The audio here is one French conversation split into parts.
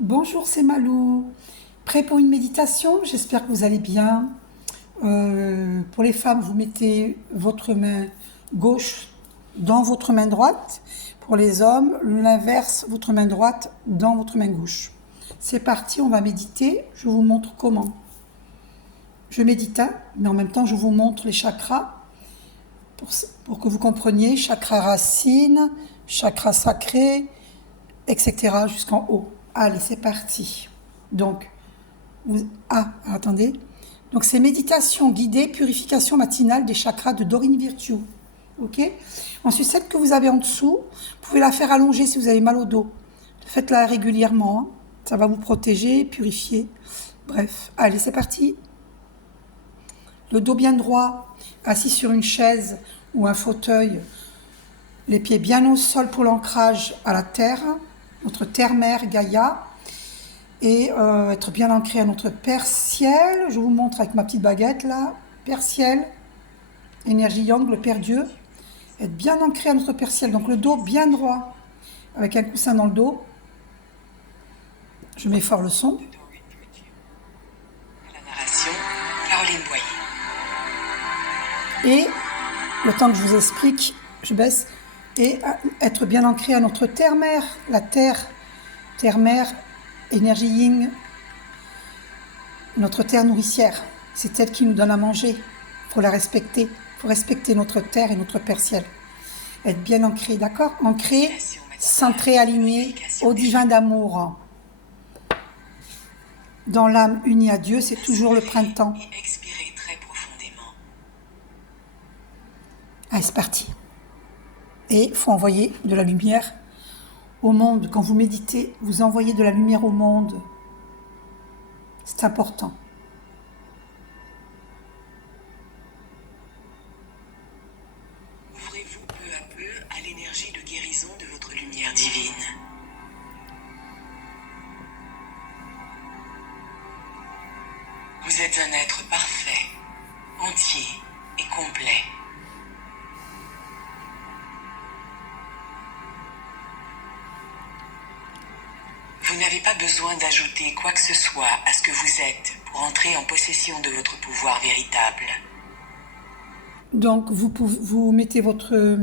Bonjour, c'est Malou. Prêt pour une méditation? J'espère que vous allez bien. Pour les femmes, vous mettez votre main gauche dans votre main droite. Pour les hommes, l'inverse, votre main droite dans votre main gauche. C'est parti, on va méditer. Je vous montre comment. Je médite, hein, mais en même temps, je vous montre les chakras pour que vous compreniez. Chakra racine, chakra sacré, etc. jusqu'en haut. Allez, c'est parti. Donc, attendez. Donc, c'est méditation guidée, purification matinale des chakras de Dorine Virtue. Ok. Ensuite, celle que vous avez en dessous, vous pouvez la faire allonger si vous avez mal au dos. Faites-la régulièrement. Hein. Ça va vous protéger, purifier. Bref, allez, c'est parti. Le dos bien droit, assis sur une chaise ou un fauteuil, les pieds bien au sol pour l'ancrage à la terre, notre terre-mère Gaïa, et être bien ancré à notre Père Ciel. Je vous montre avec ma petite baguette là, Père Ciel, énergie Yang, le Père Dieu. Être bien ancré à notre Père Ciel, donc le dos bien droit, avec un coussin dans le dos. Je mets fort le son. La narration, Caroline Boyer. Et le temps que je vous explique, je baisse. Et être bien ancré à notre terre-mère, la terre-mère, énergie yin, notre terre nourricière. C'est elle qui nous donne à manger. Il faut la respecter. Il faut respecter notre terre et notre Père Ciel. Être bien ancré, d'accord? Ancré, centré, aligné au divin d'amour. Dans l'âme unie à Dieu, c'est toujours le printemps. Et expirez très profondément. Allez, c'est parti. Et il faut envoyer de la lumière au monde. Quand vous méditez, vous envoyez de la lumière au monde. C'est important. Ouvrez-vous peu à peu à l'énergie de guérison de votre lumière divine. Vous êtes un être parfait, entier et complet. Vous n'avez pas besoin d'ajouter quoi que ce soit à ce que vous êtes pour entrer en possession de votre pouvoir véritable. Donc, vous mettez votre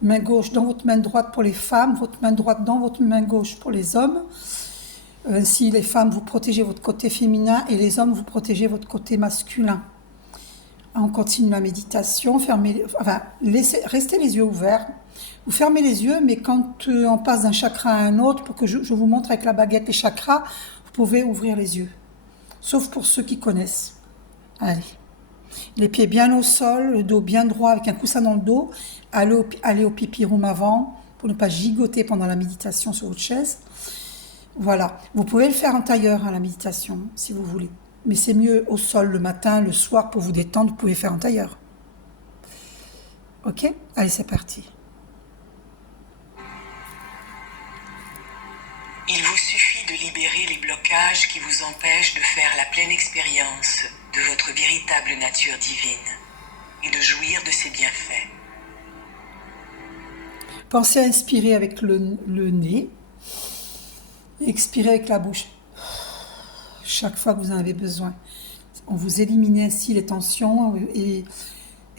main gauche dans votre main droite pour les femmes, votre main droite dans votre main gauche pour les hommes. Ainsi, les femmes, vous protégez votre côté féminin et les hommes, vous protégez votre côté masculin. On continue la méditation, restez les yeux ouverts. Vous fermez les yeux, mais quand on passe d'un chakra à un autre, pour que je vous montre avec la baguette les chakras, vous pouvez ouvrir les yeux. Sauf pour ceux qui connaissent. Allez. Les pieds bien au sol, le dos bien droit avec un coussin dans le dos. Allez au pipi room avant pour ne pas gigoter pendant la méditation sur votre chaise. Voilà. Vous pouvez le faire en tailleur, la méditation, si vous voulez. Mais c'est mieux au sol le matin, le soir, pour vous détendre, vous pouvez faire en tailleur. Ok? Allez, c'est parti. Il vous suffit de libérer les blocages qui vous empêchent de faire la pleine expérience de votre véritable nature divine et de jouir de ses bienfaits. Pensez à inspirer avec le nez et expirer avec la bouche. Chaque fois que vous en avez besoin. On vous élimine ainsi les tensions et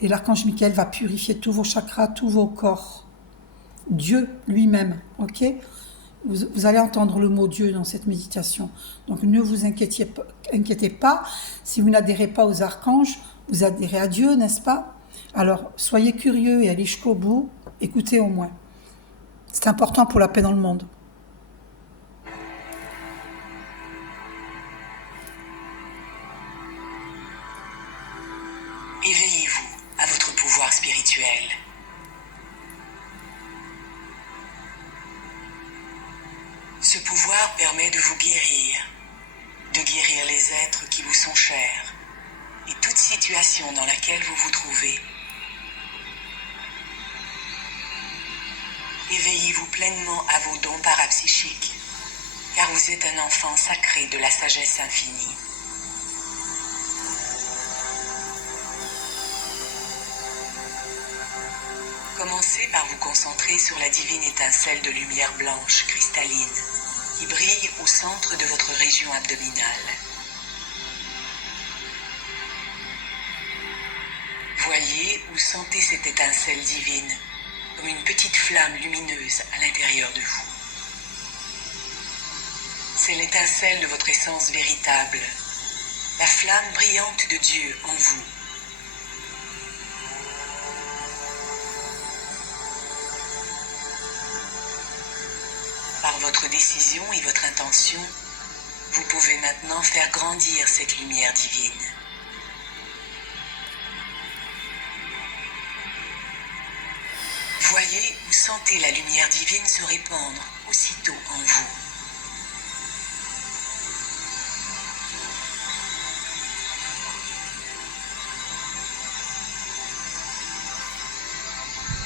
l'archange Michael va purifier tous vos chakras, tous vos corps. Dieu lui-même, ok? Vous allez entendre le mot Dieu dans cette méditation. Donc ne vous inquiétez pas. Si vous n'adhérez pas aux archanges, vous adhérez à Dieu, n'est-ce pas? Alors soyez curieux et allez jusqu'au bout. Écoutez au moins. C'est important pour la paix dans le monde. Éveillez-vous à votre pouvoir spirituel. Ce pouvoir permet de vous guérir, de guérir les êtres qui vous sont chers et toute situation dans laquelle vous vous trouvez. Éveillez-vous pleinement à vos dons parapsychiques, car vous êtes un enfant sacré de la sagesse infinie. Commencez par vous concentrer sur la divine étincelle de lumière blanche, cristalline, qui brille au centre de votre région abdominale. Voyez ou sentez cette étincelle divine comme une petite flamme lumineuse à l'intérieur de vous. C'est l'étincelle de votre essence véritable, la flamme brillante de Dieu en vous. Par votre décision et votre intention, vous pouvez maintenant faire grandir cette lumière divine. Voyez ou sentez la lumière divine se répandre aussitôt en vous.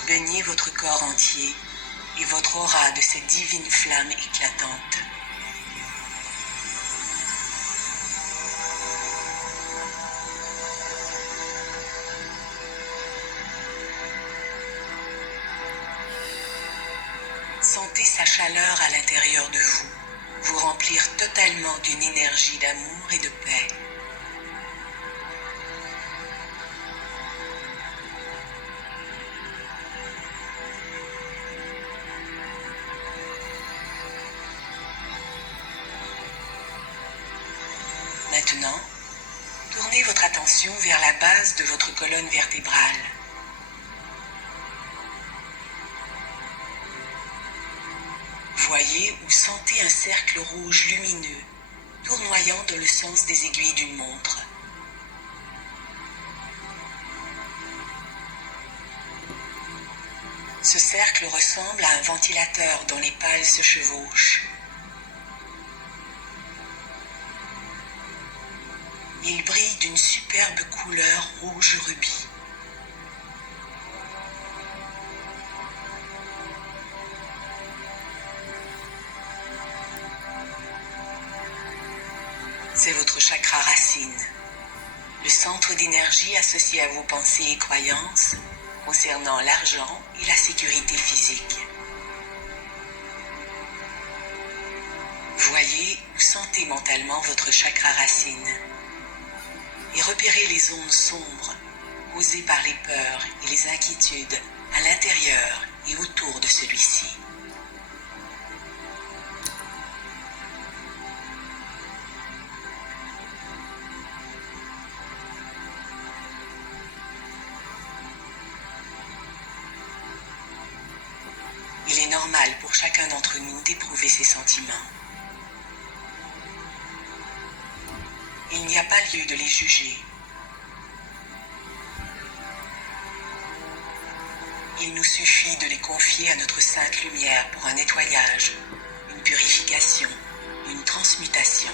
Baignez votre corps entier et votre aura de cette divine flamme éclatante. Sentez sa chaleur à l'intérieur de vous, vous remplir totalement d'une énergie d'amour et de paix. Maintenant, tournez votre attention vers la base de votre colonne vertébrale. Voyez ou sentez un cercle rouge lumineux, tournoyant dans le sens des aiguilles d'une montre. Ce cercle ressemble à un ventilateur dont les pales se chevauchent. Il brille d'une superbe couleur rouge rubis. C'est votre chakra racine, le centre d'énergie associé à vos pensées et croyances concernant l'argent et la sécurité physique. Voyez ou sentez mentalement votre chakra racine et repérez les zones sombres causées par les peurs et les inquiétudes à l'intérieur et autour de celui-ci. Il est normal pour chacun d'entre nous d'éprouver ces sentiments. Il n'y a pas lieu de les juger. Il nous suffit de les confier à notre sainte lumière pour un nettoyage, une purification, une transmutation.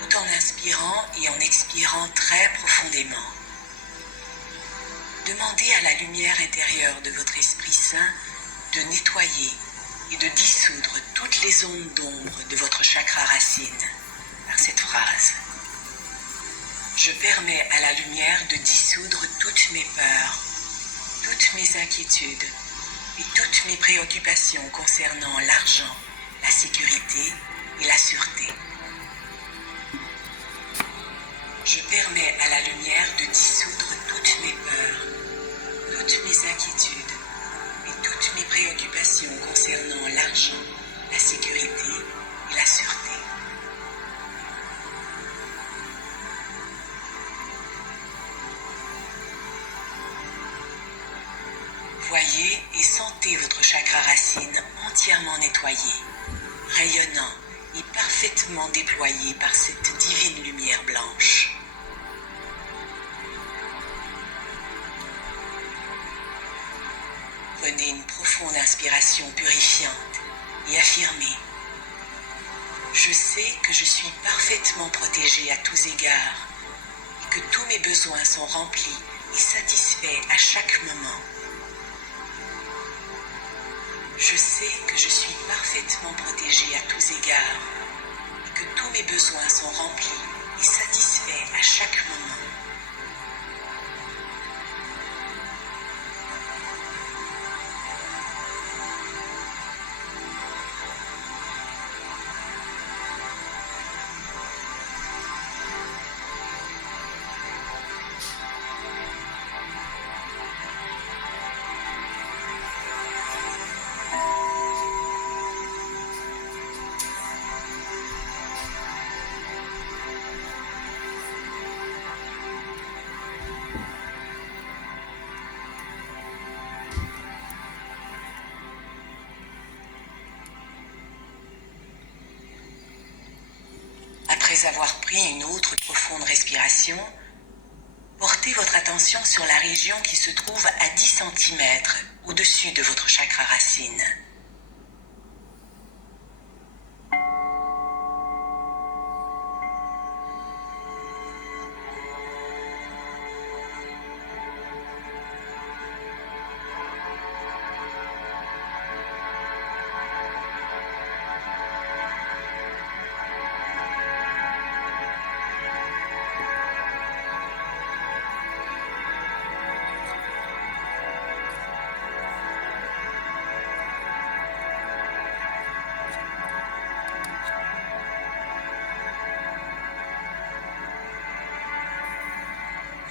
Tout en inspirant et en expirant très profondément. Demandez à la lumière intérieure de votre Esprit Saint de nettoyer et de dissoudre toutes les zones d'ombre de votre chakra racine par cette phrase. Je permets à la lumière de dissoudre toutes mes peurs, toutes mes inquiétudes et toutes mes préoccupations concernant l'argent, la sécurité et la sûreté. Je permets à la lumière de dissoudre toutes mes peurs, toutes mes inquiétudes et toutes mes préoccupations concernant l'argent, la sécurité et la sûreté. Voyez et sentez votre chakra racine entièrement nettoyé, rayonnant et parfaitement déployé par cette divine lumière blanche. Prenez une profonde inspiration purifiante et affirmez « Je sais que je suis parfaitement protégée à tous égards et que tous mes besoins sont remplis et satisfaits à chaque moment. Je sais que je suis parfaitement protégée à tous égards et que tous mes besoins sont remplis et satisfaits à chaque moment. Après avoir pris une autre profonde respiration, portez votre attention sur la région qui se trouve à 10 cm au-dessus de votre chakra racine.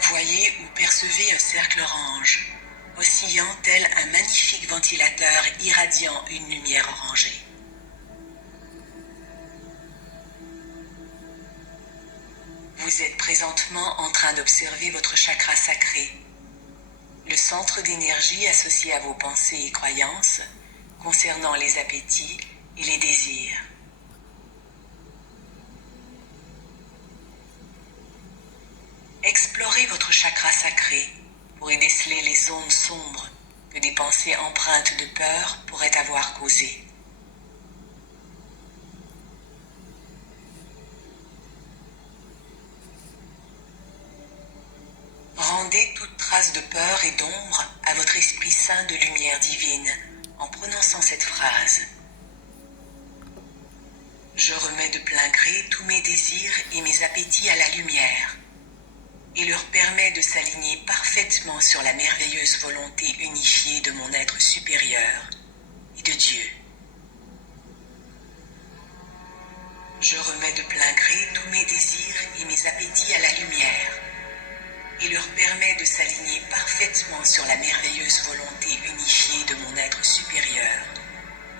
Voyez ou percevez un cercle orange, oscillant tel un magnifique ventilateur irradiant une lumière orangée. Vous êtes présentement en train d'observer votre chakra sacré, le centre d'énergie associé à vos pensées et croyances concernant les appétits et les désirs. Explorez votre chakra sacré pour y déceler les zones sombres que des pensées empreintes de peur pourraient avoir causées. Rendez toute trace de peur et d'ombre à votre Esprit Saint de lumière divine en prononçant cette phrase. Je remets de plein gré tous mes désirs et mes appétits à la lumière et leur permets de s'aligner parfaitement sur la merveilleuse volonté unifiée de mon être supérieur et de Dieu. Je remets de plein gré tous mes désirs et mes appétits à la lumière et leur permet de s'aligner parfaitement sur la merveilleuse volonté unifiée de mon être supérieur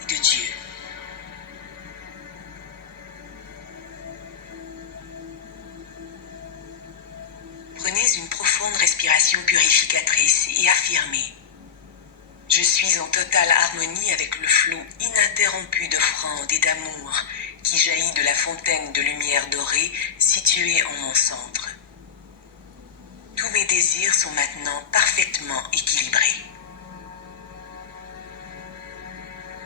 et de Dieu. Prenez une profonde respiration purificatrice et affirmez « Je suis en totale harmonie avec le flot ininterrompu d'offrandes et d'amour qui jaillit de la fontaine de lumière dorée située en mon centre. Tous mes désirs sont maintenant parfaitement équilibrés.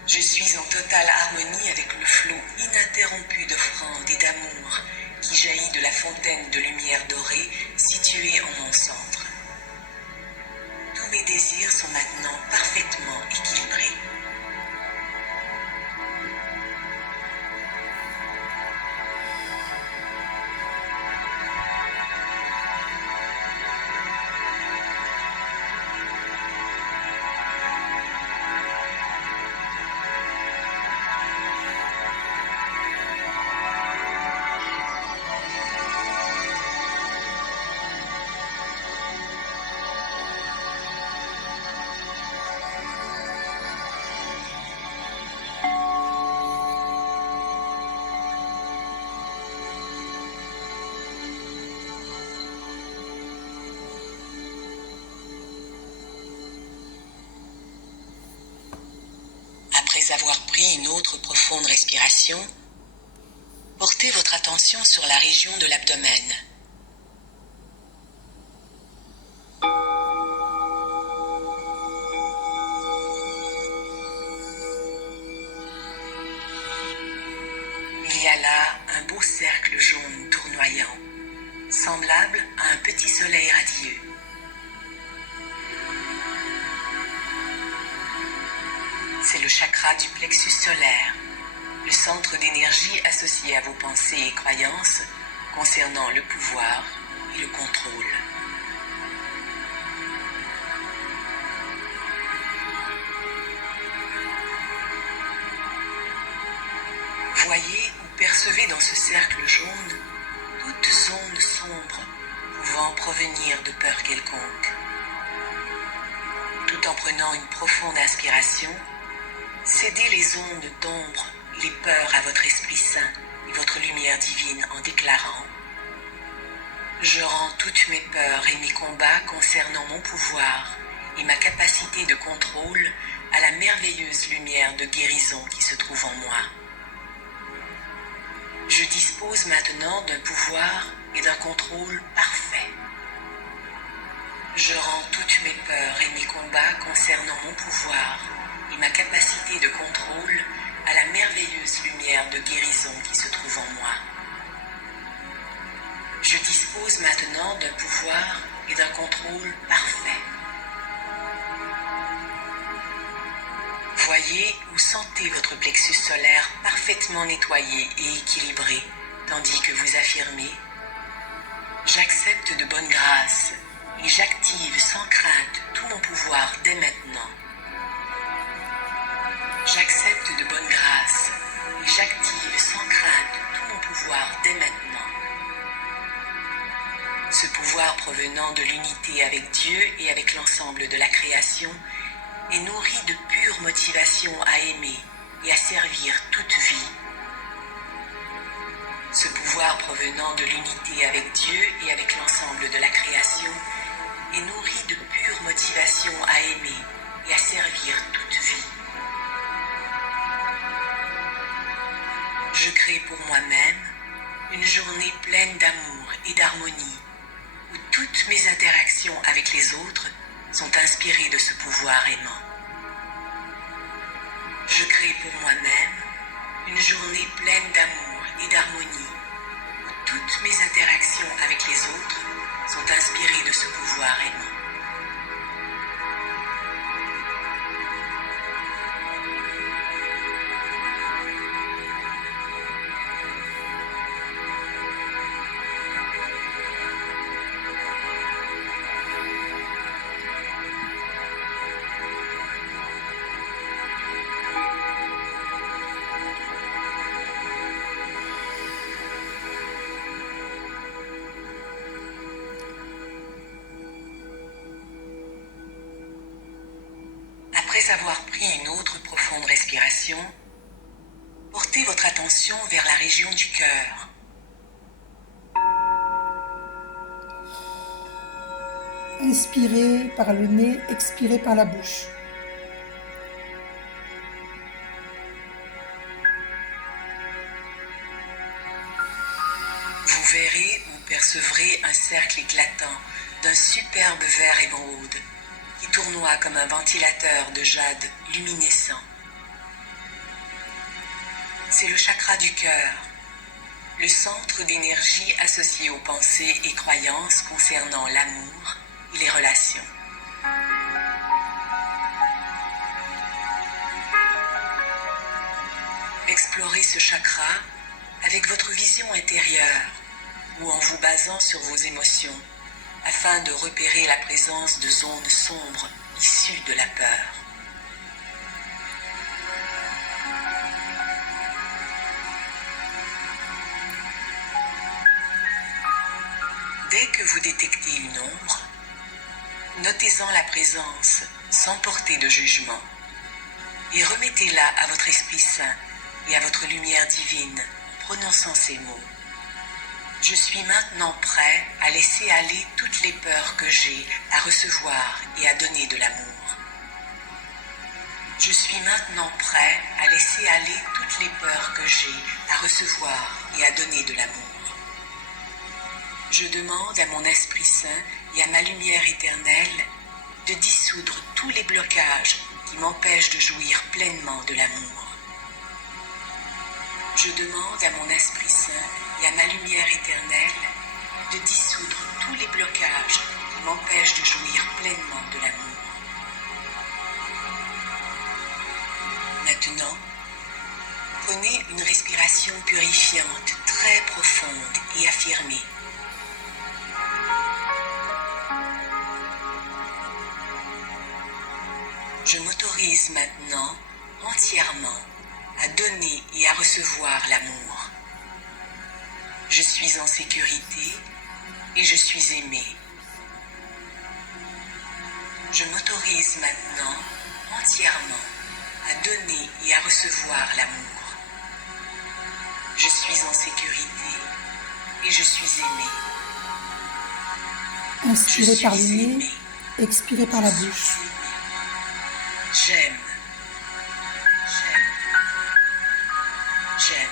Je suis en totale harmonie avec le flot ininterrompu d'offrandes et d'amour qui jaillit de la fontaine de lumière dorée située en mon centre. Tous mes désirs sont maintenant parfaitement équilibrés. Après avoir pris une autre profonde respiration, portez votre attention sur la région de l'abdomen. Il y a là un beau cercle jaune tournoyant, semblable à un petit soleil radieux. C'est le chakra du plexus solaire, le centre d'énergie associé à vos pensées et croyances concernant le pouvoir et le contrôle. Voyez ou percevez dans ce cercle jaune toute zone sombre pouvant provenir de peur quelconque. Tout en prenant une profonde inspiration, cédez les ondes d'ombre et les peurs à votre Esprit Saint et votre lumière divine en déclarant « Je rends toutes mes peurs et mes combats concernant mon pouvoir et ma capacité de contrôle à la merveilleuse lumière de guérison qui se trouve en moi. Je dispose maintenant d'un pouvoir et d'un contrôle parfait. Je rends toutes mes peurs et mes combats concernant mon pouvoir et ma capacité de contrôle à la merveilleuse lumière de guérison qui se trouve en moi. Je dispose maintenant d'un pouvoir et d'un contrôle parfait. Voyez ou sentez votre plexus solaire parfaitement nettoyé et équilibré, tandis que vous affirmez « J'accepte de bonne grâce et j'active sans crainte tout mon pouvoir dès maintenant. J'accepte de bonne grâce et j'active sans crainte tout mon pouvoir dès maintenant. Ce pouvoir provenant de l'unité avec Dieu et avec l'ensemble de la création est nourri de pure motivation à aimer et à servir toute vie. Ce pouvoir provenant de l'unité avec Dieu et avec l'ensemble de la création est nourri de pure motivation à aimer et à servir toute vie. Je crée pour moi-même une journée pleine d'amour et d'harmonie, où toutes mes interactions avec les autres sont inspirées de ce pouvoir aimant. Je crée pour moi-même une journée pleine d'amour et d'harmonie, où toutes mes interactions avec les autres sont inspirées de ce pouvoir aimant. Après avoir pris une autre profonde respiration, portez votre attention vers la région du cœur. Inspirez par le nez, expirez par la bouche. Vous verrez ou percevrez un cercle éclatant d'un superbe vert émeraude qui tournoie comme un ventilateur de jade luminescent. C'est le chakra du cœur, le centre d'énergie associé aux pensées et croyances concernant l'amour et les relations. Explorez ce chakra avec votre vision intérieure ou en vous basant sur vos émotions afin de repérer la présence de zones sombres issues de la peur. Dès que vous détectez une ombre, notez-en la présence sans porter de jugement et remettez-la à votre Esprit Saint et à votre lumière divine en prononçant ces mots. Je suis maintenant prêt à laisser aller toutes les peurs que j'ai à recevoir et à donner de l'amour. Je suis maintenant prêt à laisser aller toutes les peurs que j'ai à recevoir et à donner de l'amour. Je demande à mon Esprit Saint et à ma lumière éternelle de dissoudre tous les blocages qui m'empêchent de jouir pleinement de l'amour. Je demande à mon Esprit Saint et à ma lumière éternelle de dissoudre tous les blocages qui m'empêchent de jouir pleinement de l'amour. Maintenant, prenez une respiration purifiante très profonde et affirmée. Je m'autorise maintenant entièrement à donner et à recevoir l'amour. Je suis en sécurité et je suis aimé. Je m'autorise maintenant entièrement à donner et à recevoir l'amour. Je suis en sécurité et je suis aimé. Inspirez par le nez, expirez par la bouche. J'aime. J'aime. J'aime.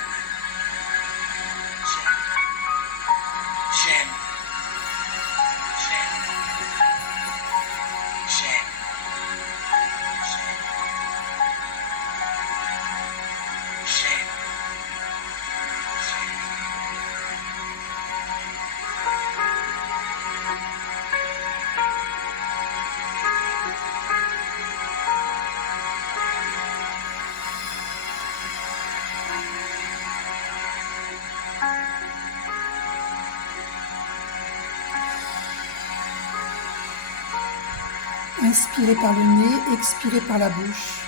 Inspirez par le nez, expirez par la bouche.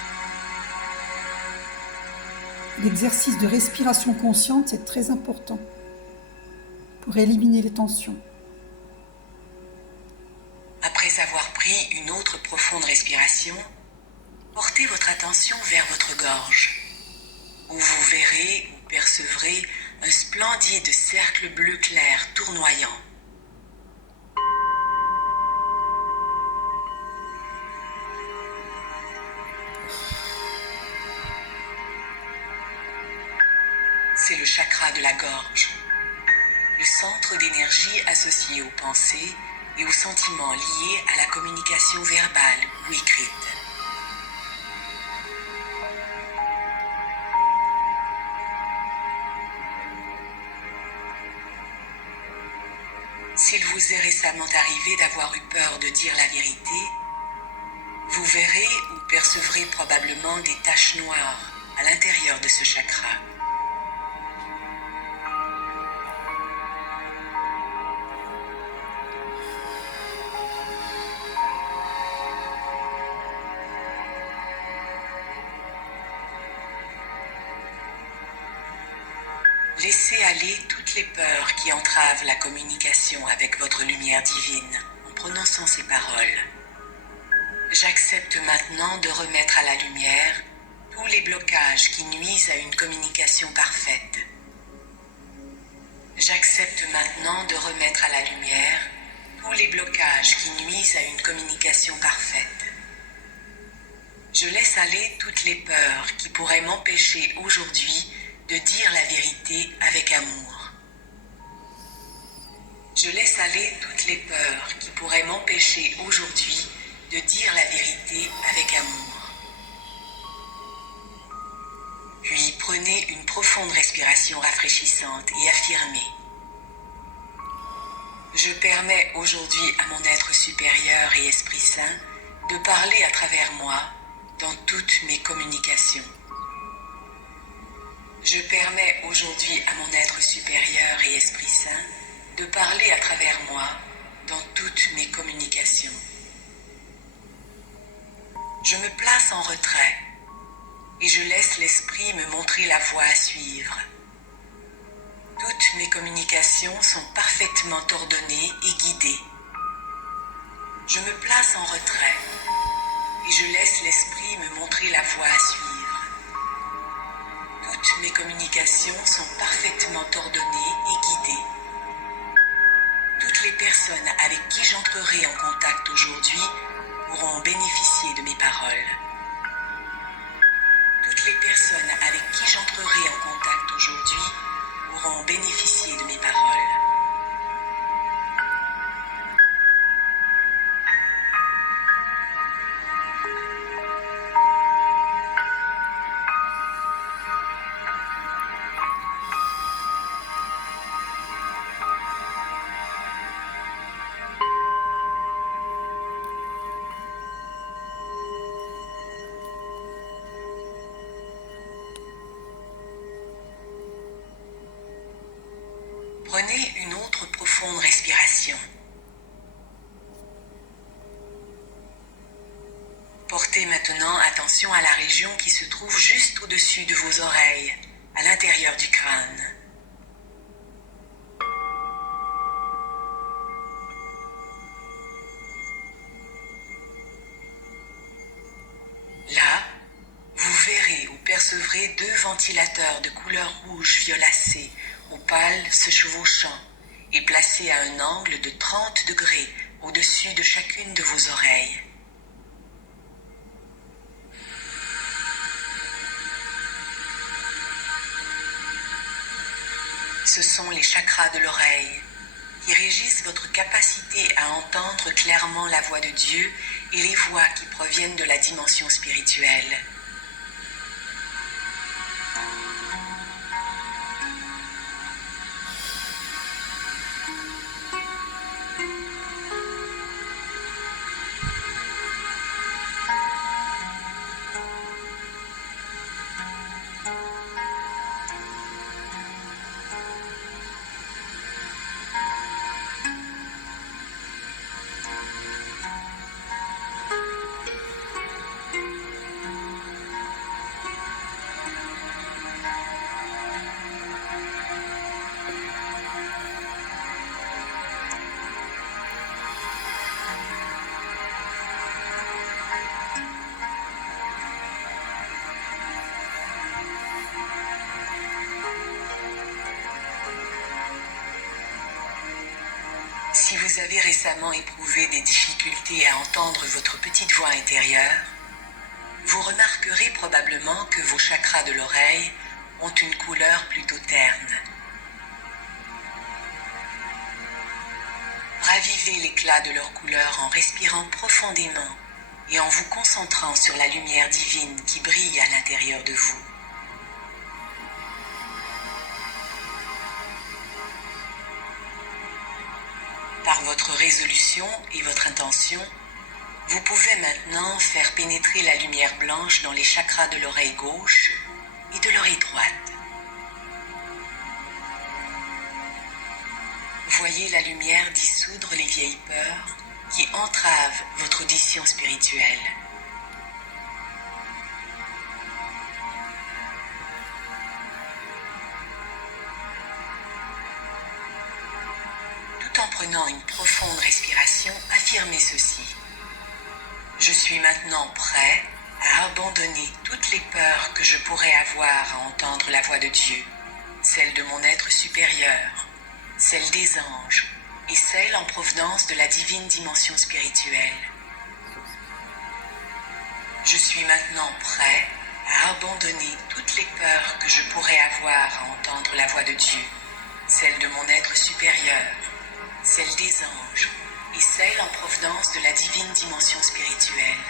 L'exercice de respiration consciente est très important pour éliminer les tensions. Après avoir pris une autre profonde respiration, portez votre attention vers votre gorge, où vous verrez ou percevrez un splendide cercle bleu clair tournoyant. C'est le chakra de la gorge, le centre d'énergie associé aux pensées et aux sentiments liés à la communication verbale ou écrite. S'il vous est récemment arrivé d'avoir eu peur de dire la vérité, vous verrez ou percevrez probablement des taches noires à l'intérieur de ce chakra. Laissez aller toutes les peurs qui entravent la communication avec votre lumière divine en prononçant ces paroles. J'accepte maintenant de remettre à la lumière tous les blocages qui nuisent à une communication parfaite. J'accepte maintenant de remettre à la lumière tous les blocages qui nuisent à une communication parfaite. Je laisse aller toutes les peurs qui pourraient m'empêcher aujourd'hui de dire la vérité avec amour. Je laisse aller toutes les peurs qui pourraient m'empêcher aujourd'hui de dire la vérité avec amour. Puis prenez une profonde respiration rafraîchissante et affirmez. Je permets aujourd'hui à mon être supérieur et Esprit Saint de parler à travers moi dans toutes mes communications. Je permets aujourd'hui à mon être supérieur et Esprit Saint de parler à travers moi dans toutes mes communications. Je me place en retrait et je laisse l'Esprit me montrer la voie à suivre. Toutes mes communications sont parfaitement ordonnées et guidées. Je me place en retrait et je laisse l'Esprit me montrer la voie à suivre. Toutes mes communications sont parfaitement ordonnées et guidées. Toutes les personnes avec qui j'entrerai en contact aujourd'hui pourront bénéficier de mes paroles. Toutes les personnes avec qui j'entrerai en contact aujourd'hui pourront bénéficier de mes paroles. Prenez une autre profonde respiration. Portez maintenant attention à la région qui se trouve juste au-dessus de vos oreilles, à l'intérieur du crâne. Là, vous verrez ou percevrez deux ventilateurs de couleur rouge violacée aux pales se chevauchant et placés à un angle de 30 degrés au-dessus de chacune de vos oreilles. Ce sont les chakras de l'oreille qui régissent votre capacité à entendre clairement la voix de Dieu et les voix qui proviennent de la dimension spirituelle. Si vous avez récemment éprouvé des difficultés à entendre votre petite voix intérieure, vous remarquerez probablement que vos chakras de l'oreille ont une couleur plutôt terne. Ravivez l'éclat de leur couleur en respirant profondément et en vous concentrant sur la lumière divine qui brille à l'intérieur de vous. Par votre résolution et votre intention, vous pouvez maintenant faire pénétrer la lumière blanche dans les chakras de l'oreille gauche et de l'oreille droite. Voyez la lumière dissoudre les vieilles peurs qui entravent votre audition spirituelle. Tout en prenant une profonde respiration, affirmez ceci. Je suis maintenant prêt à abandonner toutes les peurs que je pourrais avoir à entendre la voix de Dieu, celle de mon être supérieur, celle des anges et celle en provenance de la divine dimension spirituelle. Je suis maintenant prêt à abandonner toutes les peurs que je pourrais avoir à entendre la voix de Dieu, celle de mon être supérieur, celle des anges et celle en provenance de la divine dimension spirituelle.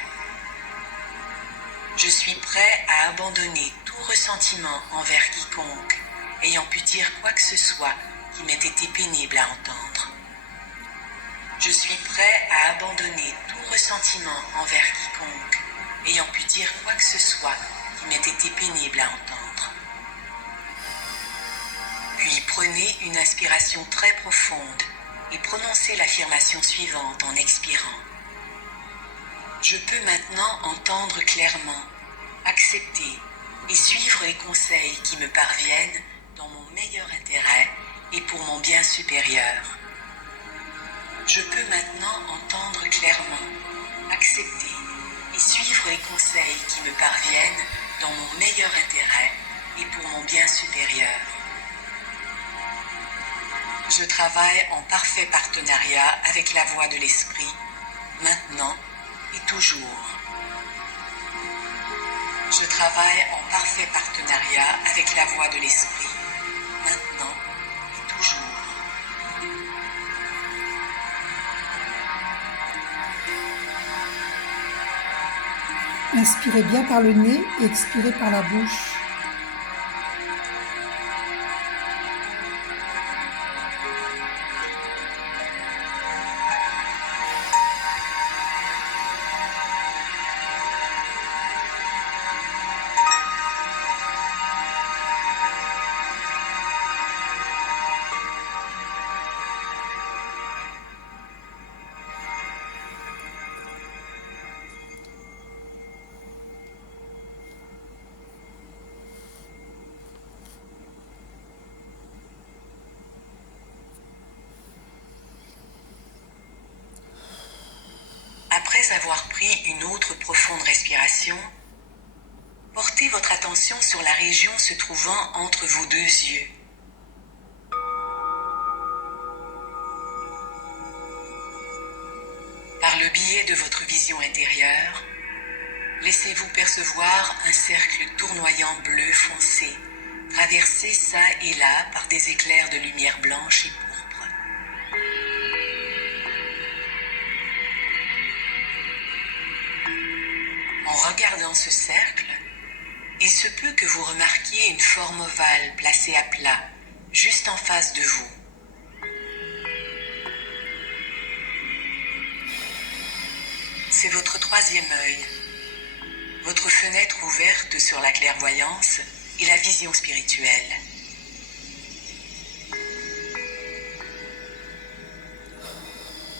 Je suis prêt à abandonner tout ressentiment envers quiconque ayant pu dire quoi que ce soit qui m'ait été pénible à entendre. Je suis prêt à abandonner tout ressentiment envers quiconque ayant pu dire quoi que ce soit qui m'ait été pénible à entendre. Puis prenez une inspiration très profonde et prononcez l'affirmation suivante en expirant. Je peux maintenant entendre clairement, accepter et suivre les conseils qui me parviennent dans mon meilleur intérêt et pour mon bien supérieur. Je peux maintenant entendre clairement, accepter et suivre les conseils qui me parviennent dans mon meilleur intérêt et pour mon bien supérieur. Je travaille en parfait partenariat avec la voix de l'esprit, maintenant et toujours. Je travaille en parfait partenariat avec la voix de l'esprit, maintenant et toujours. Inspirez bien par le nez et expirez par la bouche. Après avoir pris une autre profonde respiration, portez votre attention sur la région se trouvant entre vos deux yeux. Par le biais de votre vision intérieure, laissez-vous percevoir un cercle tournoyant bleu foncé, traversé çà et là par des éclairs de lumière blanche et pourpre. En regardant ce cercle, il se peut que vous remarquiez une forme ovale placée à plat, juste en face de vous. C'est votre troisième œil, votre fenêtre ouverte sur la clairvoyance et la vision spirituelle.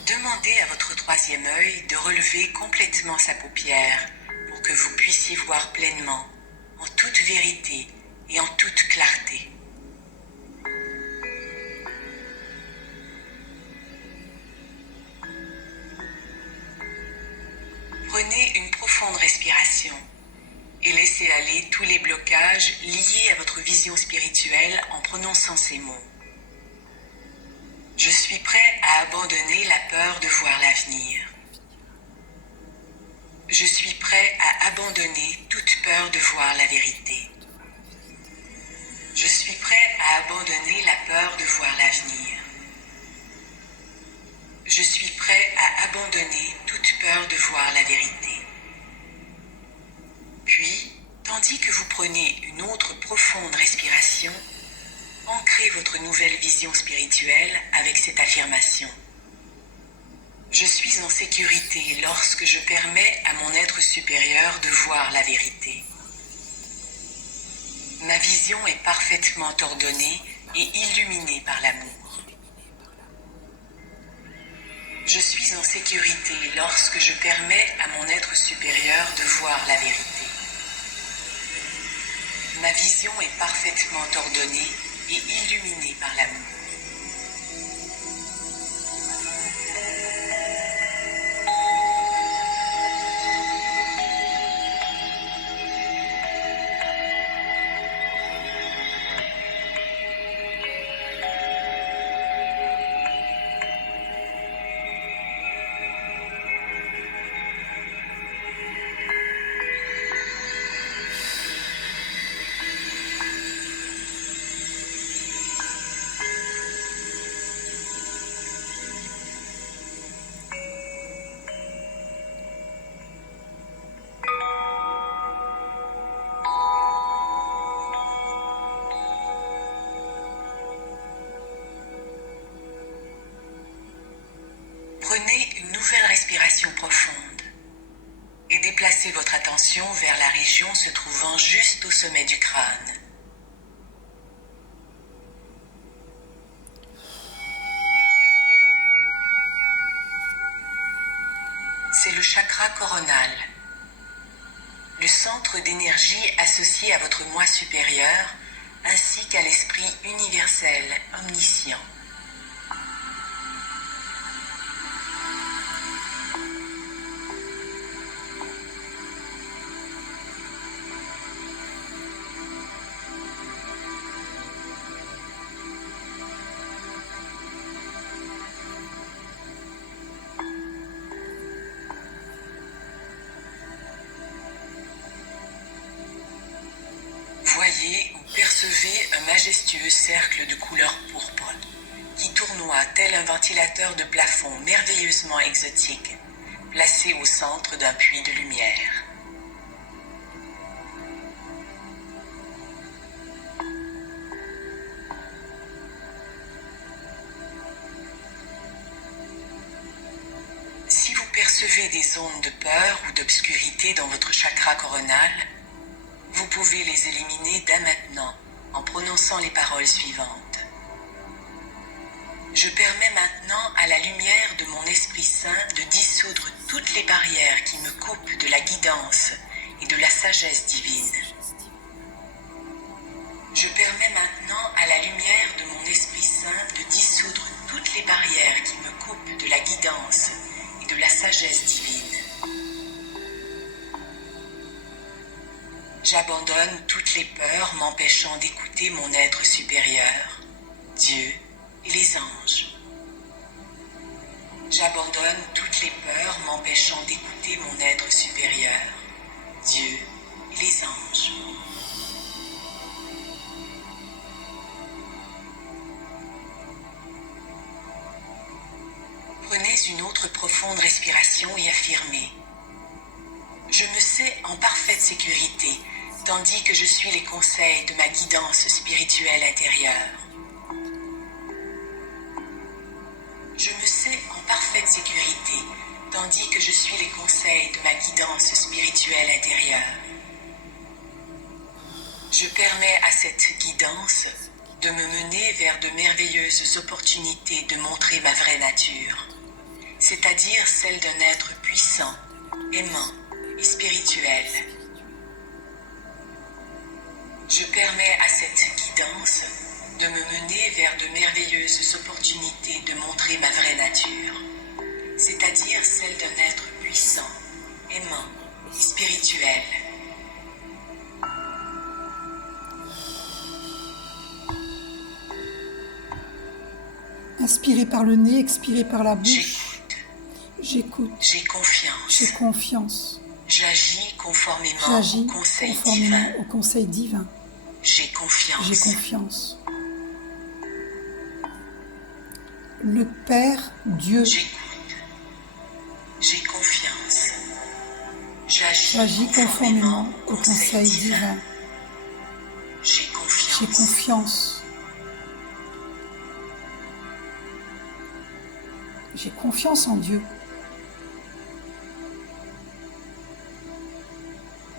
Demandez à votre troisième œil de relever complètement sa paupière pour que vous puissiez voir pleinement, en toute vérité et en toute clarté. Prenez une profonde respiration et laissez aller tous les blocages liés à votre vision spirituelle en prononçant ces mots. Je suis prêt à abandonner la peur de voir l'avenir. Je suis prêt à abandonner toute peur de voir la vérité. Je suis prêt à abandonner la peur de voir l'avenir. Je suis prêt à abandonner toute peur de voir la vérité. Puis, tandis que vous prenez une autre profonde respiration, ancrez votre nouvelle vision spirituelle avec cette affirmation. Je suis en sécurité lorsque je permets à mon être supérieur de voir la vérité. Ma vision est parfaitement ordonnée et illuminée par l'amour. Je suis en sécurité lorsque je permets à mon être supérieur de voir la vérité. Ma vision est parfaitement ordonnée et illuminée par l'amour. Prenez une nouvelle respiration profonde et déplacez votre attention vers la région se trouvant juste au sommet du crâne. C'est le chakra coronal, le centre d'énergie associé à votre moi supérieur ainsi qu'à l'esprit universel omniscient. Voyez ou percevez un majestueux cercle de couleur pourpre qui tournoie tel un ventilateur de plafond merveilleusement exotique, placé au centre d'un puits de lumière. Si vous percevez des ondes de peur ou d'obscurité dans votre chakra coronal, vous pouvez les éliminer dès maintenant en prononçant les paroles suivantes. Je permets maintenant à la lumière de mon Esprit Saint de dissoudre toutes les barrières qui me coupent de la guidance et de la sagesse divine. Je permets maintenant à la lumière de mon Esprit Saint de dissoudre toutes les barrières qui me coupent de la guidance et de la sagesse divine. J'abandonne toutes les peurs m'empêchant d'écouter mon être supérieur, Dieu et les anges. J'abandonne toutes les peurs m'empêchant d'écouter mon être supérieur, Dieu et les anges. Prenez une autre profonde respiration et affirmez. Je me sais en parfaite sécurité, tandis que je suis les conseils de ma guidance spirituelle intérieure. Je me sais en parfaite sécurité, tandis que je suis les conseils de ma guidance spirituelle intérieure. Je permets à cette guidance de me mener vers de merveilleuses opportunités de montrer ma vraie nature, c'est-à-dire celle d'un être puissant, aimant et spirituel. Je permets à cette guidance de me mener vers de merveilleuses opportunités de montrer ma vraie nature, c'est-à-dire celle d'un être puissant, aimant et spirituel. Inspirez par le nez, expirez par la bouche. J'écoute. J'écoute. J'ai confiance. J'ai confiance. J'agis conformément J'agis au conseil conformément divin. au conseil divin. J'ai confiance. J'ai confiance. Le Père Dieu. J'écoute. J'ai confiance. J'agis conformément au conseil divin. J'ai J'ai confiance. confiance. J'ai confiance en Dieu.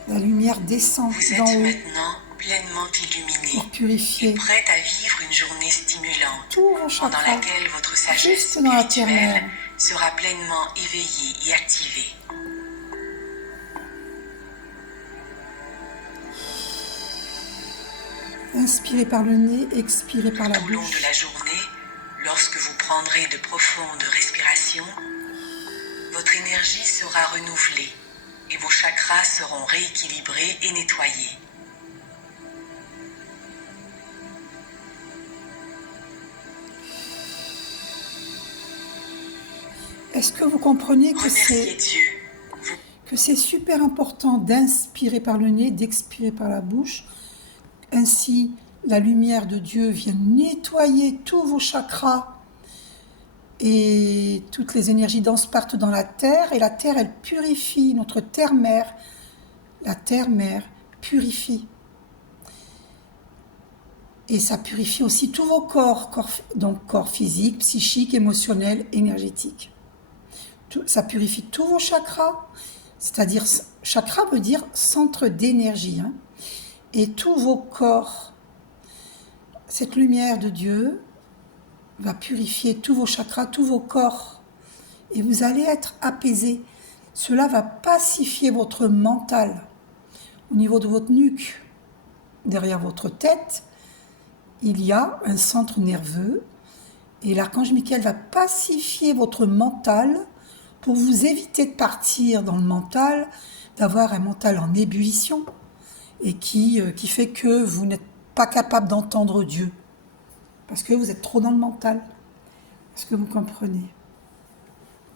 La lumière descend Vous êtes d'en haut maintenant pleinement illuminé pour et purifier prête à vivre une journée stimulante tous vos pendant chakras, laquelle votre sagesse juste dans la terre-mère. spirituelle sera pleinement éveillée et activée. Inspirez par le nez, expirez par la Tout au long de bouche. la journée, lorsque vous prendrez de profondes respirations, votre énergie sera renouvelée et vos chakras seront rééquilibrés et nettoyés. Est-ce que vous comprenez Remerciez Dieu. que c'est super important d'inspirer par le nez, d'expirer par la bouche? Ainsi, la lumière de Dieu vient nettoyer tous vos chakras et toutes les énergies denses partent dans la terre. Et la terre, elle purifie, notre terre-mère. La terre-mère purifie. Et ça purifie aussi tous vos corps, donc corps physique, psychique, émotionnel, énergétique. Ça purifie tous vos chakras, c'est-à-dire, chakra veut dire centre d'énergie, hein, et tous vos corps. Cette lumière de Dieu va purifier tous vos chakras, tous vos corps, et vous allez être apaisé. Cela va pacifier votre mental au niveau de votre nuque. Derrière votre tête, il y a un centre nerveux, et l'archange Michael va pacifier votre mental pour vous éviter de partir dans le mental, d'avoir un mental en ébullition et qui fait que vous n'êtes pas capable d'entendre Dieu parce que vous êtes trop dans le mental. Est-ce que vous comprenez?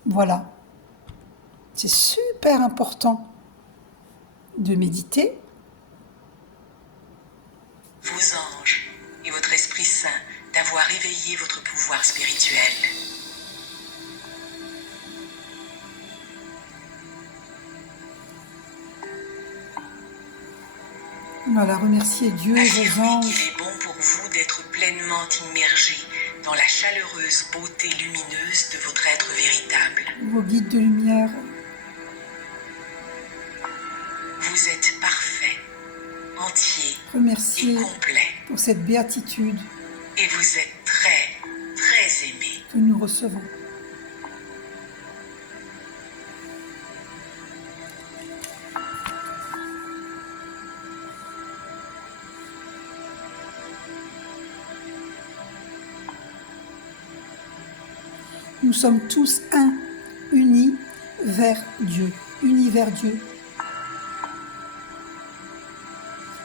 Voilà. C'est super important de méditer. Vos anges et votre Esprit Saint d'avoir éveillé votre pouvoir spirituel. Voilà, remerciez Dieu, vos Affirmez anges. qu'il est bon pour vous d'être pleinement immergé dans la chaleureuse beauté lumineuse de votre être véritable. Vos guides de lumière. Vous êtes parfait, entier et Remerciez complet. pour cette béatitude Et vous êtes très, très aimé. que nous recevons. Nous sommes tous un, unis vers Dieu, unis vers Dieu.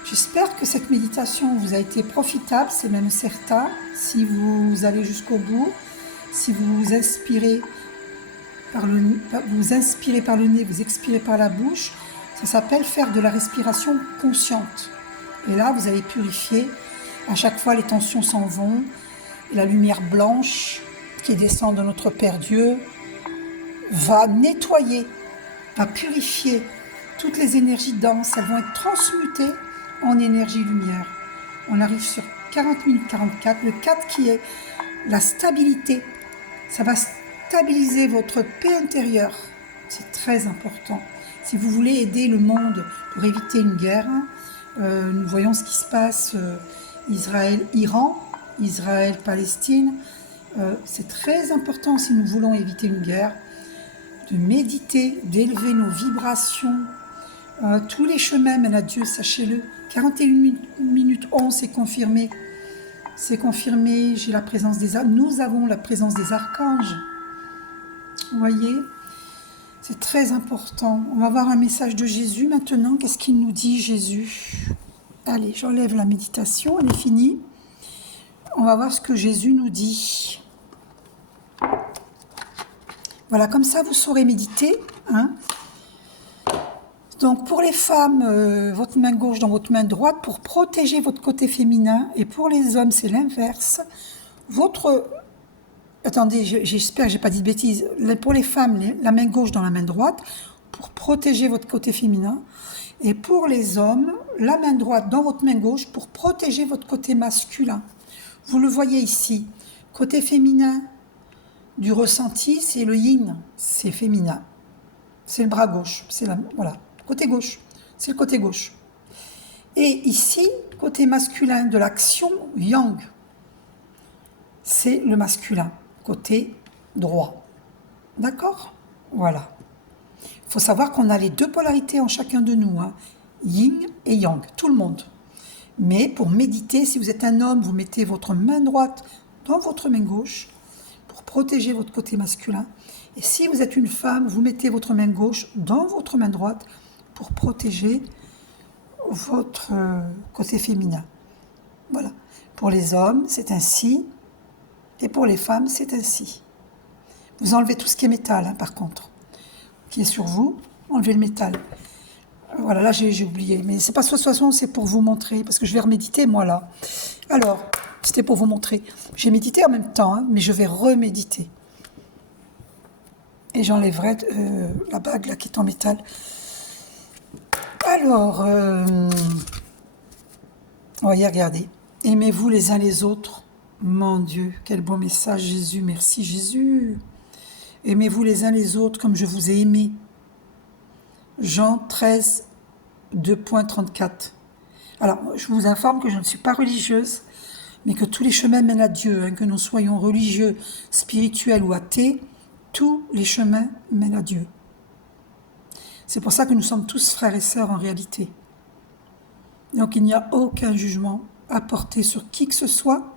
J'espère que cette méditation vous a été profitable, c'est même certain, si vous allez jusqu'au bout, si vous inspirez par le nez, vous expirez par la bouche, ça s'appelle faire de la respiration consciente. Et là, vous allez purifier, à chaque fois les tensions s'en vont, et la lumière blanche qui descend de notre Père Dieu va nettoyer, va purifier toutes les énergies denses, elles vont être transmutées en énergie lumière. On arrive sur 40 minutes 44, le 4 qui est la stabilité. Ça va stabiliser votre paix intérieure. C'est très important. Si vous voulez aider le monde pour éviter une guerre, nous voyons ce qui se passe Israël-Iran, Israël-Palestine. C'est très important si nous voulons éviter une guerre, de méditer, d'élever nos vibrations. Tous les chemins mènent à Dieu, sachez-le. 41 minutes 11, c'est confirmé. C'est confirmé, j'ai la présence des archanges. Nous avons la présence des archanges. Vous voyez, c'est très important. On va voir un message de Jésus maintenant. Qu'est-ce qu'il nous dit, Jésus? Allez, j'enlève la méditation, elle est finie. On va voir ce que Jésus nous dit. Voilà, comme ça, vous saurez méditer. Hein. Donc, pour les femmes, votre main gauche dans votre main droite pour protéger votre côté féminin. Et pour les hommes, c'est l'inverse. Votre... Attendez, j'espère que je n'ai pas dit de bêtises. Pour les femmes, la main gauche dans la main droite pour protéger votre côté féminin. Et pour les hommes, la main droite dans votre main gauche pour protéger votre côté masculin. Vous le voyez ici. Côté féminin du ressenti, c'est le yin, c'est féminin. C'est le bras gauche, voilà. Côté gauche, c'est le côté gauche. Et ici, côté masculin de l'action, yang, c'est le masculin, côté droit. D'accord? Voilà. Il faut savoir qu'on a les deux polarités en chacun de nous, hein. Yin et yang, tout le monde. Mais pour méditer, si vous êtes un homme, vous mettez votre main droite dans votre main gauche pour protéger votre côté masculin. Et si vous êtes une femme, vous mettez votre main gauche dans votre main droite pour protéger votre côté féminin. Voilà. Pour les hommes, c'est ainsi. Et pour les femmes, c'est ainsi. Vous enlevez tout ce qui est métal, hein, par contre, qui est sur vous. Enlevez le métal. Voilà, là, j'ai oublié. Mais c'est pas de toute façon, c'est pour vous montrer. Parce que je vais reméditer, moi, là. Alors, c'était pour vous montrer. J'ai médité en même temps, hein, mais je vais reméditer. Et j'enlèverai la bague, là, qui est en métal. Alors, voyez, regardez. Aimez-vous les uns les autres. Mon Dieu, quel beau message, Jésus. Merci, Jésus. Aimez-vous les uns les autres comme je vous ai aimé. Jean 13, 2.34. Alors, je vous informe que je ne suis pas religieuse, mais que tous les chemins mènent à Dieu, hein, que nous soyons religieux, spirituels ou athées, tous les chemins mènent à Dieu. C'est pour ça que nous sommes tous frères et sœurs en réalité. Donc il n'y a aucun jugement à porter sur qui que ce soit.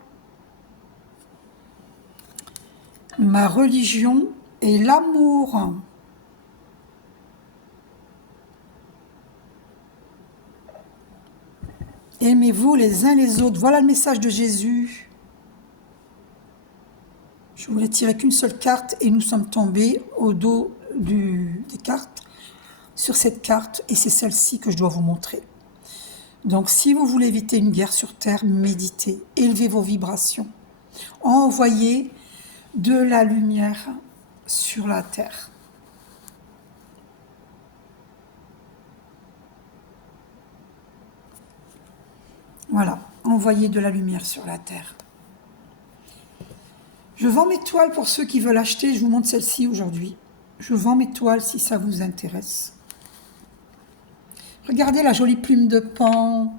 Ma religion est l'amour. Aimez-vous les uns les autres. Voilà le message de Jésus. Je voulais tirer qu'une seule carte et nous sommes tombés au dos des cartes, sur cette carte, et c'est celle-ci que je dois vous montrer. Donc, si vous voulez éviter une guerre sur Terre, méditez, élevez vos vibrations, envoyez de la lumière sur la Terre. Voilà, envoyez de la lumière sur la Terre. Je vends mes toiles pour ceux qui veulent acheter. Je vous montre celle-ci aujourd'hui. Je vends mes toiles si ça vous intéresse. Regardez la jolie plume de pan.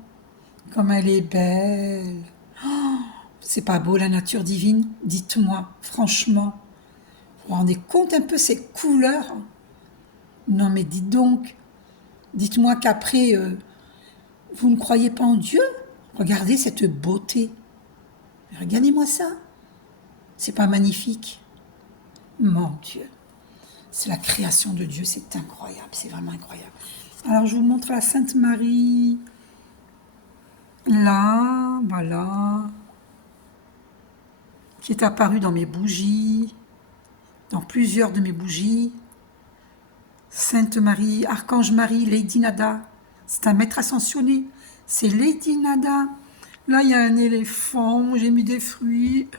Comme elle est belle. Oh, c'est pas beau la nature divine? Dites-moi, franchement. Vous vous rendez compte un peu ces couleurs? Non mais dites donc. Dites-moi qu'après, vous ne croyez pas en Dieu? Regardez cette beauté. Regardez-moi ça. C'est pas magnifique? Mon Dieu, c'est la création de Dieu, c'est incroyable, c'est vraiment incroyable. Alors je vous montre la Sainte Marie. Là, voilà. Qui est apparue dans mes bougies, dans plusieurs de mes bougies. Sainte Marie, Archange Marie, Lady Nada. C'est un maître ascensionné. C'est Lady Nada. Là, il y a un éléphant, j'ai mis des fruits.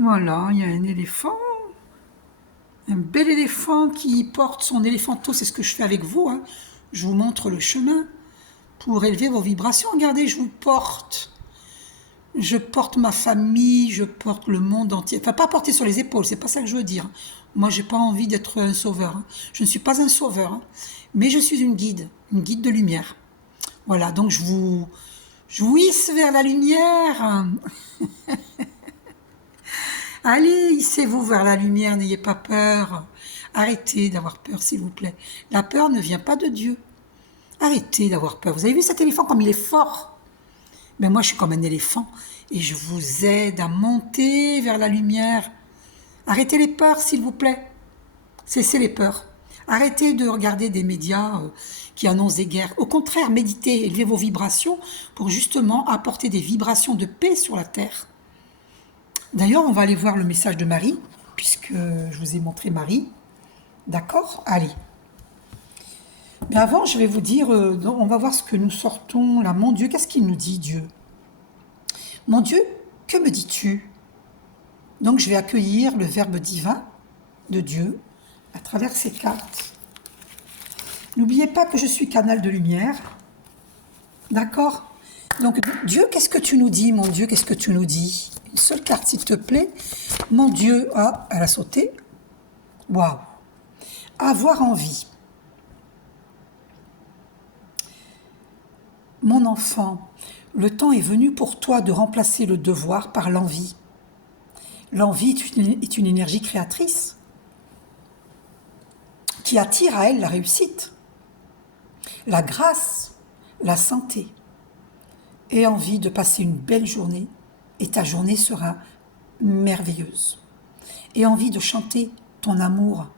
Voilà, il y a un éléphant, un bel éléphant qui porte son éléphanto, c'est ce que je fais avec vous, hein. Je vous montre le chemin pour élever vos vibrations. Regardez, je porte ma famille, je porte le monde entier. Enfin, pas porter sur les épaules, c'est pas ça que je veux dire. Moi, j'ai pas envie d'être un sauveur, hein. Je ne suis pas un sauveur, hein. Mais je suis une guide de lumière. Voilà, donc je vous hisse vers la lumière. Allez, hissez-vous vers la lumière, n'ayez pas peur. Arrêtez d'avoir peur, s'il vous plaît. La peur ne vient pas de Dieu. Arrêtez d'avoir peur. Vous avez vu cet éléphant comme il est fort? Mais moi, je suis comme un éléphant et je vous aide à monter vers la lumière. Arrêtez les peurs, s'il vous plaît. Cessez les peurs. Arrêtez de regarder des médias qui annoncent des guerres. Au contraire, méditez, élevez vos vibrations pour justement apporter des vibrations de paix sur la terre. D'ailleurs, on va aller voir le message de Marie. puisque je vous ai montré Marie. D'accord? Allez. Mais avant, je vais vous dire, on va voir ce que nous sortons là. Mon Dieu, qu'est-ce qu'il nous dit, Dieu? Mon Dieu, que me dis-tu? Donc, je vais accueillir le Verbe divin de Dieu à travers ces cartes. N'oubliez pas que je suis canal de lumière. D'accord? Donc, Dieu, qu'est-ce que tu nous dis, mon Dieu? Qu'est-ce que tu nous dis? Une seule carte, s'il te plaît. Mon Dieu, ah, elle a sauté. Waouh! Avoir envie. Mon enfant, le temps est venu pour toi de remplacer le devoir par l'envie. L'envie est une énergie créatrice qui attire à elle la réussite, la grâce, la santé. Aie envie de passer une belle journée et ta journée sera merveilleuse. Aie envie de chanter ton amour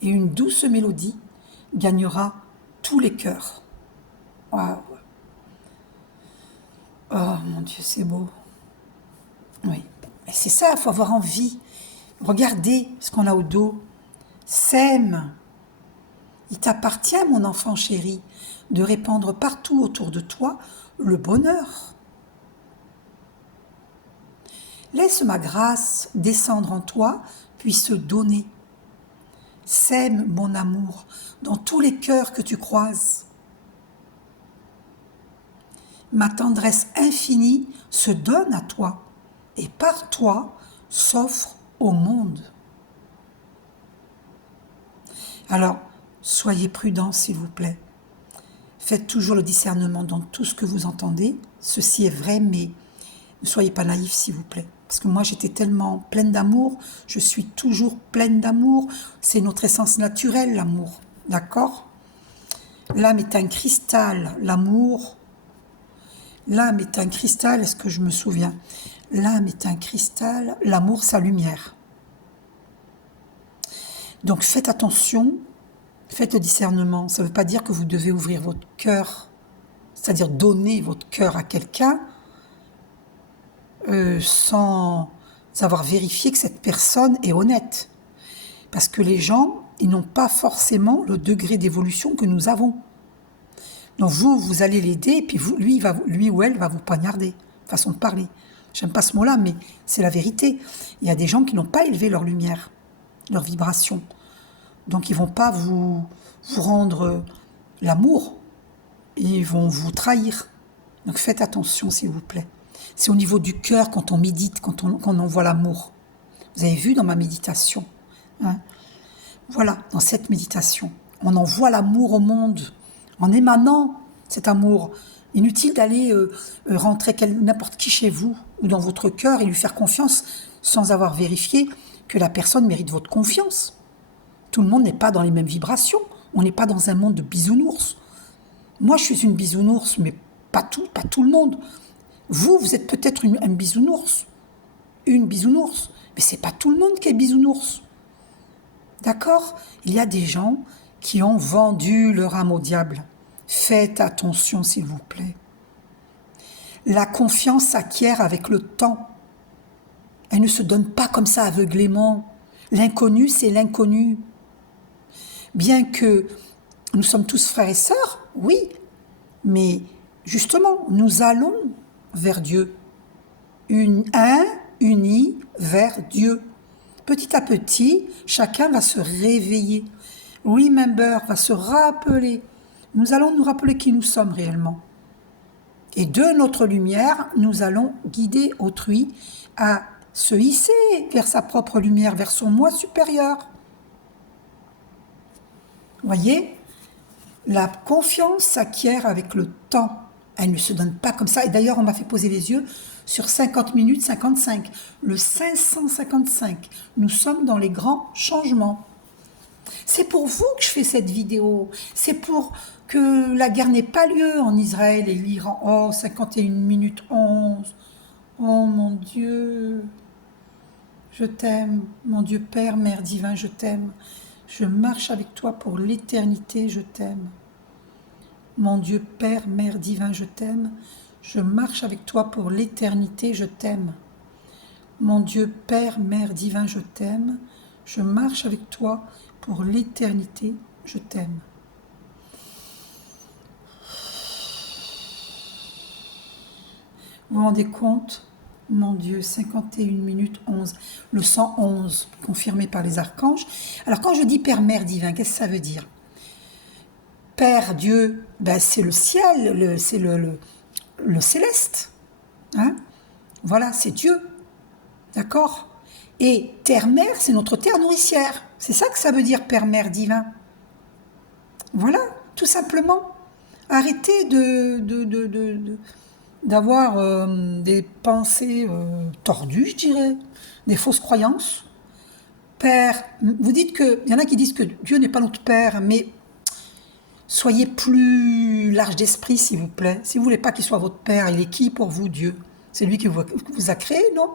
et une douce mélodie gagnera tous les cœurs. Waouh! Oh mon Dieu, c'est beau. Oui, et c'est ça, il faut avoir envie. Regardez ce qu'on a au dos. Sème. Il t'appartient, mon enfant chéri, de répandre partout autour de toi le bonheur. Laisse ma grâce descendre en toi, puis se donner. Sème mon amour dans tous les cœurs que tu croises. Ma tendresse infinie se donne à toi et par toi s'offre au monde. Alors, soyez prudents s'il vous plaît. Faites toujours le discernement dans tout ce que vous entendez. Ceci est vrai, mais ne soyez pas naïfs s'il vous plaît. Parce que moi j'étais tellement pleine d'amour, je suis toujours pleine d'amour. C'est notre essence naturelle, l'amour. D'accord? L'âme est un cristal, l'amour. L'âme est un cristal, est-ce que je me souviens? L'âme est un cristal, l'amour sa lumière. Donc faites attention, faites le discernement. Ça ne veut pas dire que vous devez ouvrir votre cœur, c'est-à-dire donner votre cœur à quelqu'un sans avoir vérifié que cette personne est honnête. Parce que les gens, ils n'ont pas forcément le degré d'évolution que nous avons. Donc vous allez l'aider, et puis lui ou elle va vous poignarder. Façon de parler. J'aime pas ce mot-là, mais c'est la vérité. Il y a des gens qui n'ont pas élevé leur lumière, leur vibration. Donc ils vont pas vous rendre l'amour, ils vont vous trahir. Donc faites attention s'il vous plaît. C'est au niveau du cœur quand on médite, quand on envoie l'amour. Vous avez vu dans ma méditation, hein? Voilà, dans cette méditation, on envoie l'amour au monde en émanant cet amour. Inutile d'aller rentrer n'importe qui chez vous ou dans votre cœur et lui faire confiance sans avoir vérifié que la personne mérite votre confiance. Tout le monde n'est pas dans les mêmes vibrations. On n'est pas dans un monde de bisounours. Moi, je suis une bisounours, mais pas tout le monde. Vous êtes peut-être un bisounours, une bisounours, mais c'est pas tout le monde qui est bisounours. D'accord? Il y a des gens qui ont vendu leur âme au diable. Faites attention, s'il vous plaît. La confiance s'acquiert avec le temps. Elle ne se donne pas comme ça aveuglément. L'inconnu, c'est l'inconnu. Bien que nous sommes tous frères et sœurs, oui, mais justement, nous allons vers Dieu. Unis vers Dieu. Petit à petit, chacun va se réveiller. Remember, va se rappeler. Nous allons nous rappeler qui nous sommes réellement. Et de notre lumière, nous allons guider autrui à se hisser vers sa propre lumière, vers son moi supérieur. Voyez, la confiance s'acquiert avec le temps. Elle ne se donne pas comme ça. Et d'ailleurs, on m'a fait poser les yeux sur 50 minutes 55. Le 555. Nous sommes dans les grands changements. C'est pour vous que je fais cette vidéo. C'est pour que la guerre n'ait pas lieu en Israël et l'Iran. Oh, 51 minutes 11. Oh mon Dieu. Je t'aime. Mon Dieu Père, Mère divin, je t'aime. Je marche avec toi pour l'éternité, je t'aime. Mon Dieu Père, Mère divin, je t'aime. Je marche avec toi pour l'éternité, je t'aime. Mon Dieu, Père, Mère divin, je t'aime. Je marche avec toi pour l'éternité. Je t'aime. Vous vous rendez compte? Mon Dieu, 51 minutes 11. Le 111, confirmé par les archanges. Alors quand je dis Père, Mère divin, qu'est-ce que ça veut dire? Père, Dieu, ben, c'est le ciel, c'est le céleste. Hein? Voilà, c'est Dieu. D'accord? Et terre-mère, c'est notre terre nourricière. C'est ça que ça veut dire, Père, Mère divin. Voilà, tout simplement. Arrêtez d'avoir des pensées tordues, je dirais, des fausses croyances. Père, vous dites que, il y en a qui disent que Dieu n'est pas notre Père, mais soyez plus large d'esprit, s'il vous plaît. Si vous voulez pas qu'il soit votre Père, il est qui pour vous, Dieu? C'est lui qui vous a créé, non?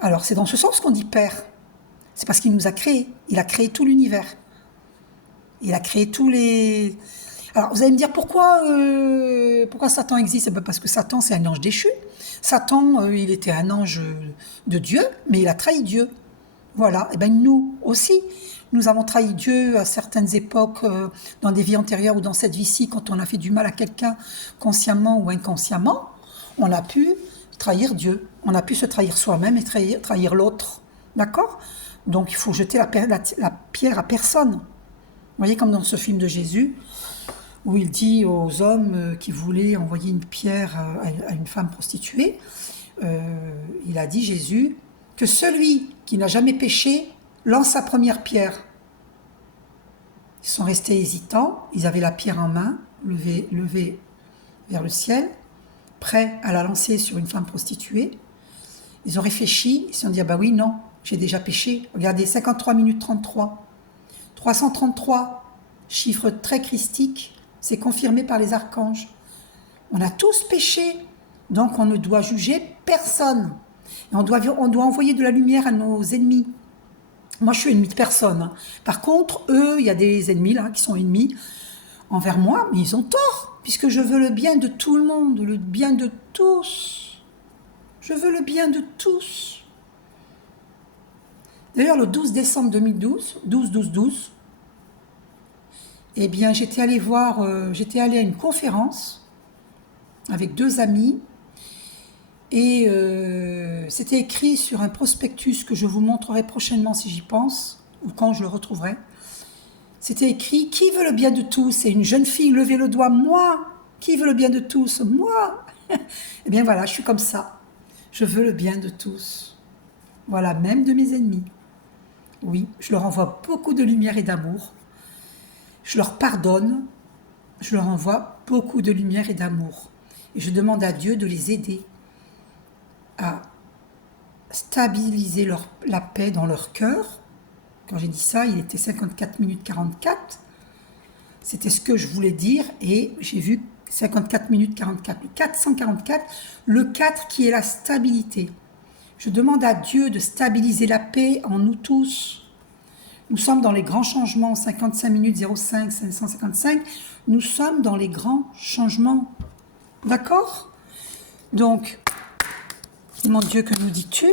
Alors, c'est dans ce sens qu'on dit Père. C'est parce qu'il nous a créés. Il a créé tout l'univers. Il a créé tous les... Alors, vous allez me dire, pourquoi Satan existe? Parce que Satan, c'est un ange déchu. Satan, il était un ange de Dieu, mais il a trahi Dieu. Voilà. Et bien, nous aussi, nous avons trahi Dieu à certaines époques, dans des vies antérieures ou dans cette vie-ci, quand on a fait du mal à quelqu'un, consciemment ou inconsciemment, on a pu trahir Dieu. On a pu se trahir soi-même et trahir l'autre. D'accord? Donc, il faut jeter la pierre à personne. Vous voyez, comme dans ce film de Jésus, où il dit aux hommes qui voulaient envoyer une pierre à une femme prostituée, il a dit, Jésus, que celui qui n'a jamais péché lance sa première pierre. Ils sont restés hésitants, ils avaient la pierre en main, levée vers le ciel, prêts à la lancer sur une femme prostituée. Ils ont réfléchi, ils se sont dit, ah bah oui, non, j'ai déjà péché. Regardez, 53 minutes 33. 333, chiffre très christique, c'est confirmé par les archanges. On a tous péché, donc on ne doit juger personne. Et on doit envoyer de la lumière à nos ennemis. Moi, je suis ennemi de personne. Hein. Par contre, eux, il y a des ennemis là qui sont ennemis envers moi, mais ils ont tort, puisque je veux le bien de tout le monde, le bien de tous. Je veux le bien de tous. D'ailleurs, le 12 décembre 2012, 12-12-12, eh bien, j'étais allée à une conférence avec 2 amis et c'était écrit sur un prospectus que je vous montrerai prochainement si j'y pense ou quand je le retrouverai. C'était écrit « Qui veut le bien de tous ?» Et une jeune fille levait le doigt « Moi !» Qui veut le bien de tous? Moi. Eh bien voilà, je suis comme ça. Je veux le bien de tous. Voilà, même de mes ennemis. Oui, je leur envoie beaucoup de lumière et d'amour. Je leur pardonne, je leur envoie beaucoup de lumière et d'amour. Et je demande à Dieu de les aider à stabiliser la paix dans leur cœur. Quand j'ai dit ça, il était 54 minutes 44. C'était ce que je voulais dire et j'ai vu 54 minutes 44. Le 444, le 4 qui est la stabilité. Je demande à Dieu de stabiliser la paix en nous tous. Nous sommes dans les grands changements, 55 minutes 05, 555. Nous sommes dans les grands changements. D'accord? Donc, mon Dieu, que nous dis-tu?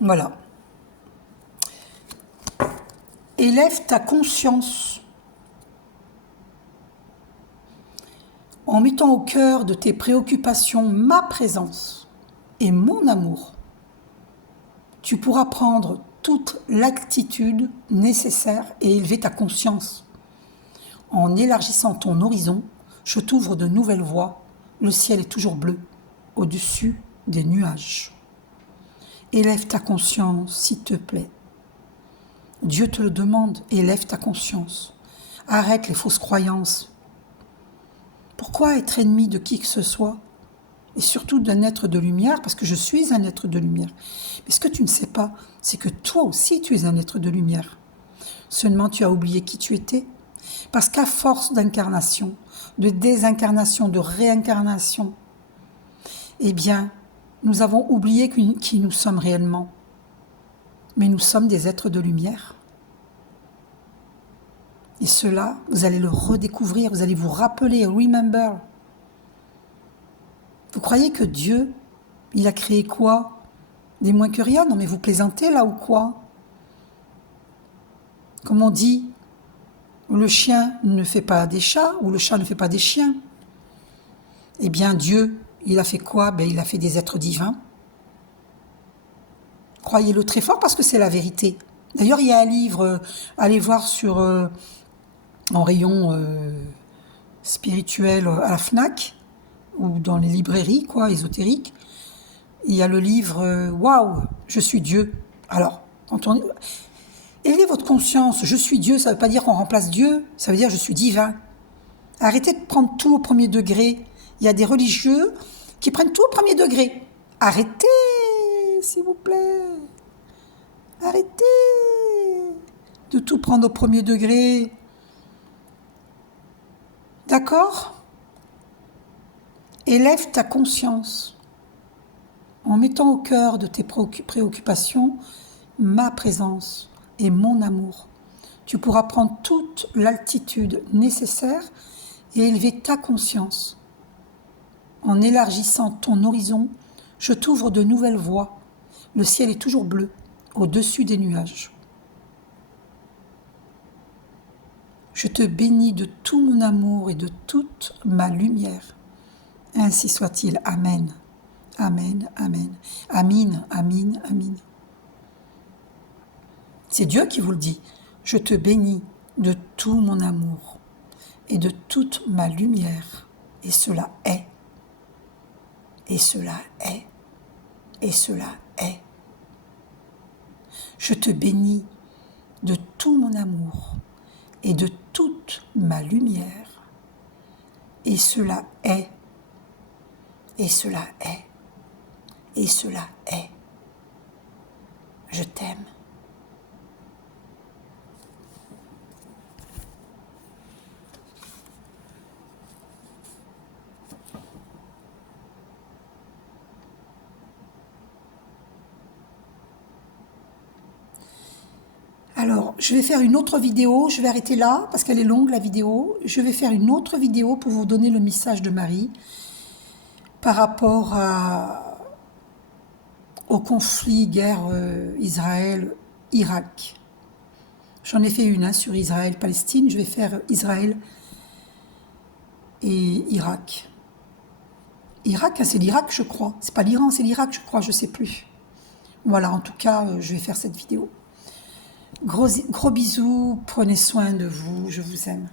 Voilà. Élève ta conscience en mettant au cœur de tes préoccupations ma présence et mon amour. Tu pourras prendre toute l'attitude nécessaire et élever ta conscience. En élargissant ton horizon, je t'ouvre de nouvelles voies. Le ciel est toujours bleu, au-dessus des nuages. Élève ta conscience, s'il te plaît. Dieu te le demande, élève ta conscience. Arrête les fausses croyances. Pourquoi être ennemi de qui que ce soit? Et surtout d'un être de lumière, parce que je suis un être de lumière. Mais ce que tu ne sais pas, c'est que toi aussi tu es un être de lumière. Seulement tu as oublié qui tu étais. Parce qu'à force d'incarnation, de désincarnation, de réincarnation, eh bien, nous avons oublié qui nous sommes réellement. Mais nous sommes des êtres de lumière. Et cela, vous allez le redécouvrir, vous allez vous rappeler, remember. Vous croyez que Dieu, il a créé quoi? Des moins que rien? Non mais vous plaisantez là ou quoi? Comme on dit, le chien ne fait pas des chats ou le chat ne fait pas des chiens. Eh bien Dieu, il a fait quoi? Ben, il a fait des êtres divins. Croyez-le très fort parce que c'est la vérité. D'ailleurs, il y a un livre, allez voir sur en rayon spirituel à la FNAC ou dans les librairies quoi, ésotériques. Il y a le livre Waouh, je suis Dieu. Alors, quand on élevez votre conscience, je suis Dieu, ça ne veut pas dire qu'on remplace Dieu, ça veut dire je suis divin. Arrêtez de prendre tout au premier degré. Il y a des religieux qui prennent tout au premier degré. Arrêtez, s'il vous plaît. Arrêtez de tout prendre au premier degré. D'accord? Élève ta conscience en mettant au cœur de tes préoccupations ma présence et mon amour. Tu pourras prendre toute l'altitude nécessaire et élever ta conscience. En élargissant ton horizon, je t'ouvre de nouvelles voies. Le ciel est toujours bleu, au-dessus des nuages. Je te bénis de tout mon amour et de toute ma lumière. Ainsi soit-il. Amen. Amen, amen. Amin, amin, amin. C'est Dieu qui vous le dit. Je te bénis de tout mon amour et de toute ma lumière. Et cela est. Et cela est. Et cela est. Je te bénis de tout mon amour et de toute ma lumière. Et cela est. Et cela est. Et cela est. Je t'aime. Alors, je vais faire une autre vidéo, je vais arrêter là, parce qu'elle est longue la vidéo. Je vais faire une autre vidéo pour vous donner le message de Marie par rapport au conflit, guerre Israël-Irak. J'en ai fait une sur Israël-Palestine, je vais faire Israël et Irak. Irak, c'est l'Irak, je crois. C'est pas l'Iran, c'est l'Irak, je crois, je sais plus. Voilà, en tout cas, je vais faire cette vidéo. Gros bisous, prenez soin de vous, je vous aime.